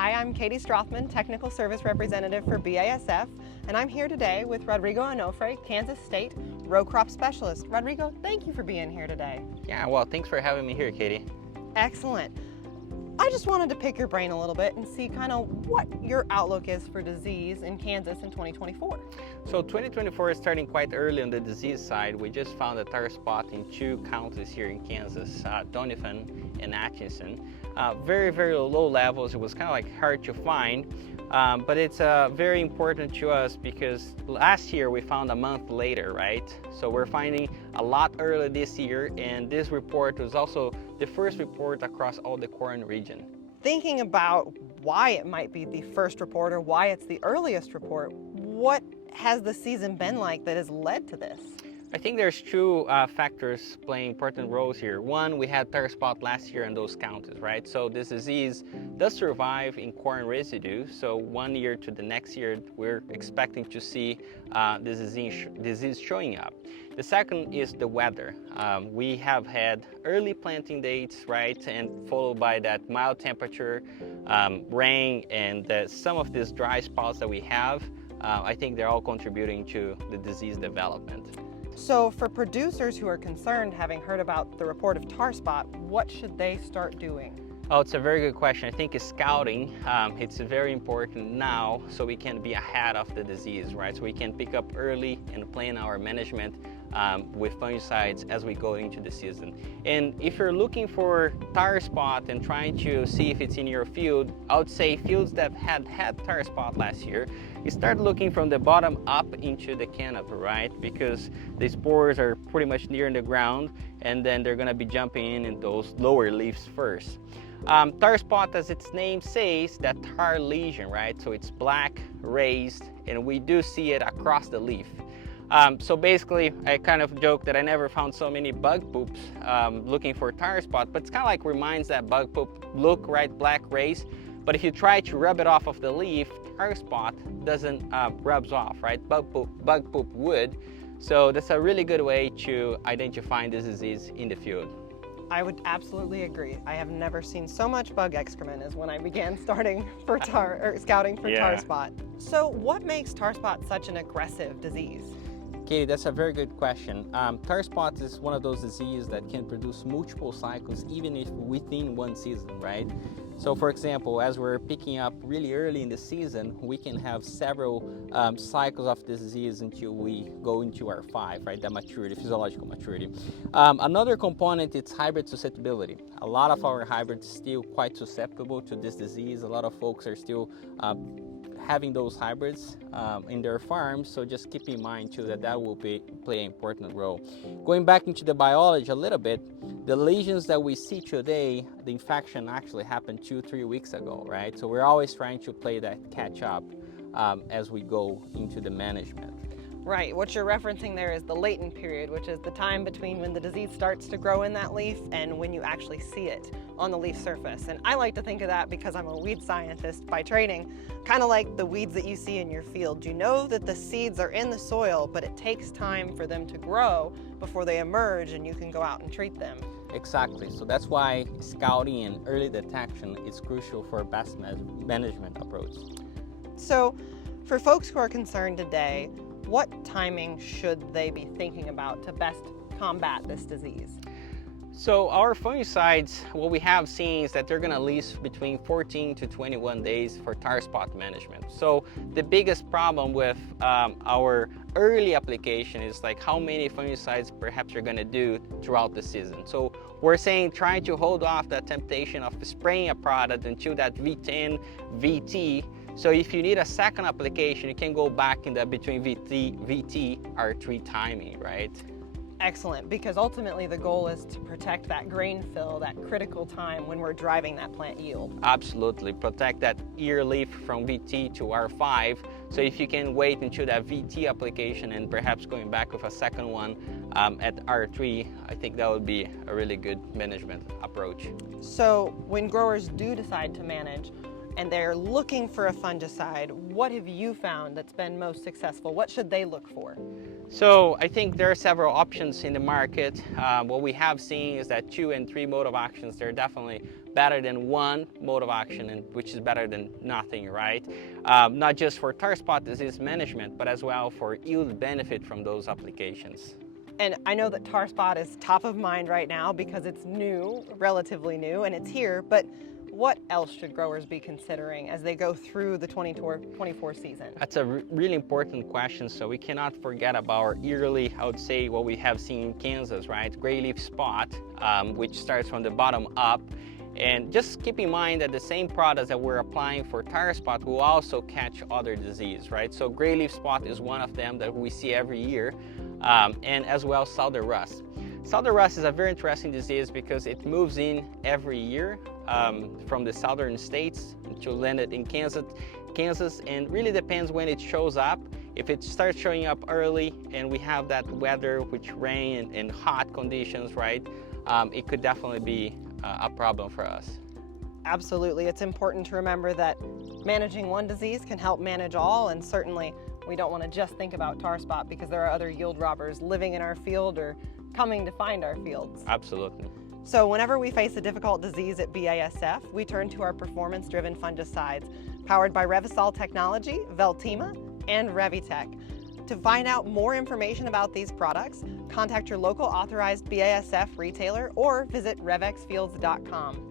Hi, I'm Katie Strothman, Technical Service Representative for BASF, and I'm here today with Rodrigo Onofre, Kansas State Row Crop Specialist. Rodrigo, thank you for being here today. Yeah, well, thanks for having me here, Katie. Excellent. I just wanted to pick your brain a little bit and see kind of what your outlook is for disease in Kansas in 2024. So 2024 is starting quite early on the disease side. We just found a tar spot in 2 counties here in Kansas, Doniphan and Atchison. Very, very low levels. It was kind of like hard to find, but it's very important to us because last year we found a month later, right? So we're finding a lot earlier this year, and this report was also the first report across all the corn region. Thinking about why it might be the first report or why it's the earliest report, what has the season been like that has led to this? I think there's 2 factors playing important roles here. One, we had tar spot last year in those counties, right? So this disease does survive in corn residue. So 1 year to the next year, we're expecting to see this disease showing up. The second is the weather. We have had early planting dates, right? And followed by that mild temperature, rain, and some of these dry spots that we have, I think they're all contributing to the disease development. So for producers who are concerned, having heard about the report of tar spot, what should they start doing? Oh, it's a very good question. I think scouting, it's very important now so we can be ahead of the disease, right? So we can pick up early and plan our management with fungicides as we go into the season. And if you're looking for tar spot and trying to see if it's in your field, I would say fields that had tar spot last year, you start looking from the bottom up into the canopy, right? Because the spores are pretty much near the ground, and then they're gonna be jumping in those lower leaves first. Tar spot, as its name says, that tar lesion, right? So it's black, raised, and we do see it across the leaf. So basically, I kind of joke that I never found so many bug poops looking for tar spot, but it's kind of like reminds that bug poop look, right, black raised, but if you try to rub it off of the leaf, tar spot doesn't rubs off, right? Bug poop would. So that's a really good way to identify this disease in the field. I would absolutely agree. I have never seen so much bug excrement as when I began scouting for tar spot. So what makes tar spot such an aggressive disease? Katie, that's a very good question. Tar spot is one of those diseases that can produce multiple cycles even if within one season, right? So for example, as we're picking up really early in the season, we can have several cycles of this disease until we go into our 5, right? That maturity, physiological maturity. Another component is hybrid susceptibility. A lot of our hybrids still quite susceptible to this disease. A lot of folks are still having those hybrids in their farms, so just keep in mind too that will play an important role. Going back into the biology a little bit, the lesions that we see today, the infection actually happened 2-3 weeks ago, right? So we're always trying to play that catch up as we go into the management. Right, what you're referencing there is the latent period, which is the time between when the disease starts to grow in that leaf and when you actually see it on the leaf surface. And I like to think of that because I'm a weed scientist by training, kind of like the weeds that you see in your field. You know that the seeds are in the soil, but it takes time for them to grow before they emerge and you can go out and treat them. Exactly, so that's why scouting and early detection is crucial for best management approach. So for folks who are concerned today, what timing should they be thinking about to best combat this disease? So our fungicides, what we have seen is that they're going to last between 14 to 21 days for tar spot management. So the biggest problem with our early application is like how many fungicides perhaps you're going to do throughout the season. So we're saying trying to hold off that temptation of spraying a product until that V10, VT. So if you need a second application, you can go back in that between VT, R3 timing, right? Excellent, because ultimately the goal is to protect that grain fill, that critical time when we're driving that plant yield. Absolutely, protect that ear leaf from VT to R5. So if you can wait until that VT application and perhaps going back with a second one at R3, I think that would be a really good management approach. So when growers do decide to manage, and they're looking for a fungicide, what have you found that's been most successful? What should they look for? So I think there are several options in the market. What we have seen is that 2 and 3 mode of actions, they're definitely better than 1 mode of action, and which is better than nothing, right? Not just for tar spot disease management, but as well for yield benefit from those applications. And I know that tar spot is top of mind right now because it's new, relatively new, and it's here, but what else should growers be considering as they go through the 2024 season? That's a really important question. So we cannot forget about our yearly, I would say, what we have seen in Kansas, right? Gray leaf spot, which starts from the bottom up. And just keep in mind that the same products that we're applying for tar spot will also catch other disease, right? So gray leaf spot is one of them that we see every year, and as well southern rust. Southern rust is a very interesting disease because it moves in every year from the southern states to land it in Kansas, and really depends when it shows up. If it starts showing up early and we have that weather with rain and hot conditions, right, it could definitely be a problem for us. Absolutely. It's important to remember that managing one disease can help manage all, and certainly we don't want to just think about tar spot because there are other yield robbers living in our field or coming to find our fields. Absolutely. So whenever we face a difficult disease at BASF, we turn to our performance-driven fungicides powered by Revysol technology, Veltima, and Revitech. To find out more information about these products, contact your local authorized BASF retailer or visit revexfields.com.